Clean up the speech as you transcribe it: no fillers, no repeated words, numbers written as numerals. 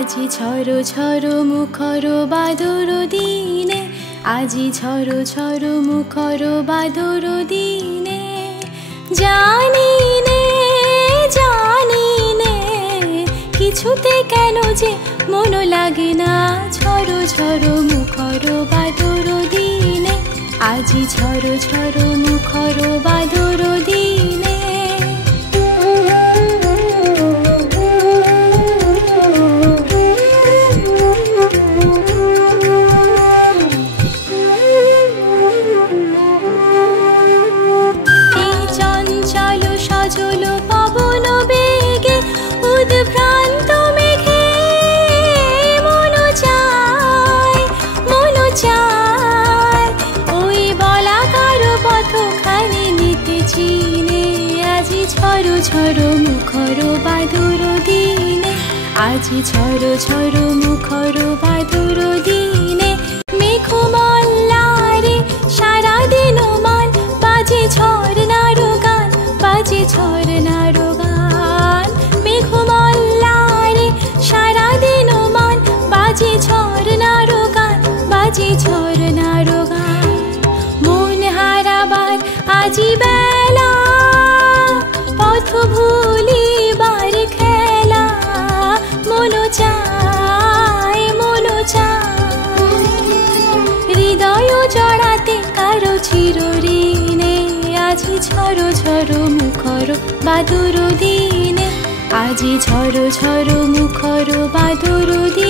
আজি ঝড় ঝড় মুখর বাদর দিনে, আজি ঝড় ঝড় মুখর বাদর দিনে, জানি নে কিছুতে কেন যে মন লাগে না। ঝড় ঝড় মুখর বাদর দিনে, আজি ঝড় ঝড় মুখর বাদর দিনে। ঝড় মুখর বাদর দিনে, আজি ঝড় ঝড় মুখর বাদর দিনে। মেঘমল্লারে সারাদিন মান, বাজে ঝরনার গান, বাজে ঝরনার গান। মেঘমল্লারে সারাদিন মান, বাজে ঝরনার গান, বাজে ঝরনার গান। মন হারাবার আজি বেলা, পথ ভুলিবার খেলা, মন চায় হৃদয় জড়াতে কারো চিরঋণে। আজি ঝড় ঝড় মুখর বাদর দিনে, আজি ঝড় ঝড় মুখর বাদর দিনে।